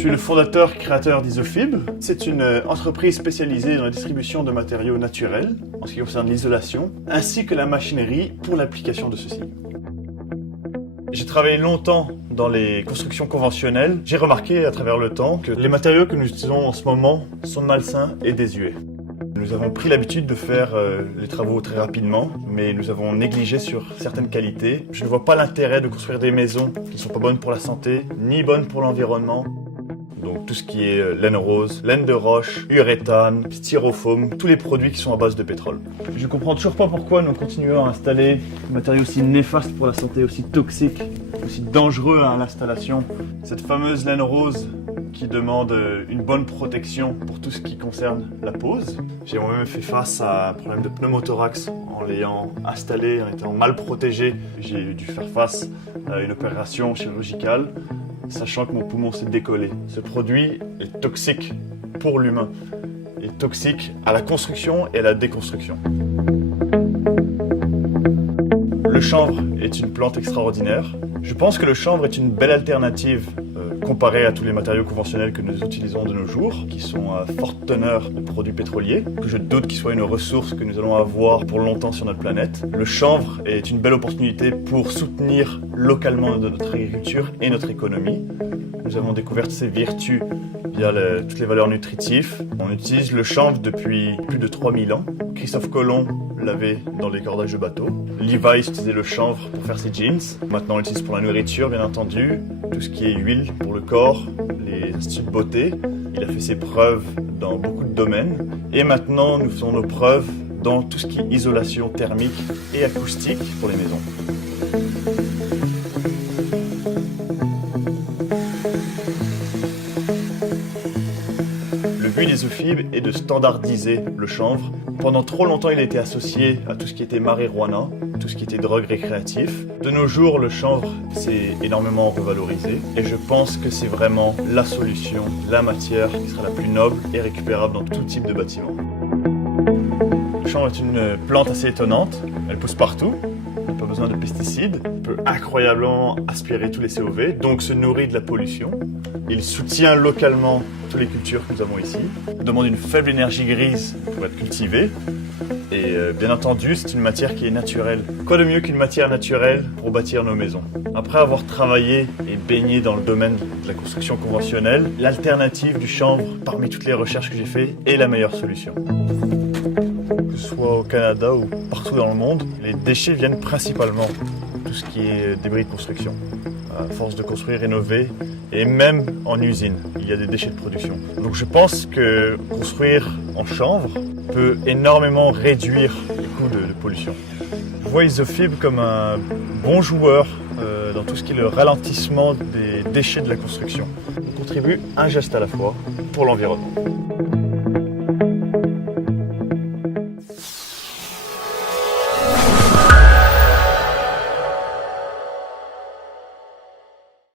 Je suis le fondateur créateur d'Isofib. C'est une entreprise spécialisée dans la distribution de matériaux naturels en ce qui concerne l'isolation, ainsi que la machinerie pour l'application de ceci. J'ai travaillé longtemps dans les constructions conventionnelles. J'ai remarqué à travers le temps que les matériaux que nous utilisons en ce moment sont malsains et désuets. Nous avons pris l'habitude de faire les travaux très rapidement, mais nous avons négligé sur certaines qualités. Je ne vois pas l'intérêt de construire des maisons qui ne sont pas bonnes pour la santé, ni bonnes pour l'environnement. Donc tout ce qui est laine rose, laine de roche, uréthane, styrofoam, tous les produits qui sont à base de pétrole. Je comprends toujours pas pourquoi nous continuons à installer des matériaux aussi néfastes pour la santé, aussi toxiques, aussi dangereux à l'installation. Cette fameuse laine rose qui demande une bonne protection pour tout ce qui concerne la pose. J'ai moi-même fait face à un problème de pneumothorax en l'ayant installé, en étant mal protégé. J'ai dû faire face à une opération chirurgicale, sachant que mon poumon s'est décollé. Ce produit est toxique pour l'humain, et toxique à la construction et à la déconstruction. Le chanvre est une plante extraordinaire. Je pense que le chanvre est une belle alternative comparé à tous les matériaux conventionnels que nous utilisons de nos jours, qui sont à forte teneur de produits pétroliers, que je doute qu'ils soient une ressource que nous allons avoir pour longtemps sur notre planète. Le chanvre est une belle opportunité pour soutenir localement notre agriculture et notre économie. Nous avons découvert ses vertus via toutes les valeurs nutritives. On utilise le chanvre depuis plus de 3000 ans. Christophe Colomb l'avait dans les cordages de bateaux. Levi's utilisait le chanvre pour faire ses jeans. Maintenant on l'utilise pour la nourriture, bien entendu. Tout ce qui est huile pour le corps, les instituts de beauté. Il a fait ses preuves dans beaucoup de domaines. Et maintenant nous faisons nos preuves dans tout ce qui est isolation thermique et acoustique pour les maisons. Le but d'Isofib est de standardiser le chanvre. Pendant trop longtemps, il a été associé à tout ce qui était marijuana, tout ce qui était drogue récréatif. De nos jours, le chanvre s'est énormément revalorisé et je pense que c'est vraiment la solution, la matière qui sera la plus noble et récupérable dans tout type de bâtiment. Le chanvre est une plante assez étonnante, elle pousse partout. Il n'a pas besoin de pesticides, il peut incroyablement aspirer tous les COV, donc se nourrit de la pollution. Il soutient localement toutes les cultures que nous avons ici. Il demande une faible énergie grise pour être cultivé. Et bien entendu, c'est une matière qui est naturelle. Quoi de mieux qu'une matière naturelle pour bâtir nos maisons? Après avoir travaillé et baigné dans le domaine de la construction conventionnelle, l'alternative du chanvre, parmi toutes les recherches que j'ai faites, est la meilleure solution. Que ce soit au Canada ou partout dans le monde, les déchets viennent principalement de tout ce qui est débris de construction. À force de construire, rénover, et même en usine, il y a des déchets de production. Donc je pense que construire en chanvre peut énormément réduire les coûts de pollution. Je vois Isofib comme un bon joueur dans tout ce qui est le ralentissement des déchets de la construction. On contribue un geste à la fois pour l'environnement.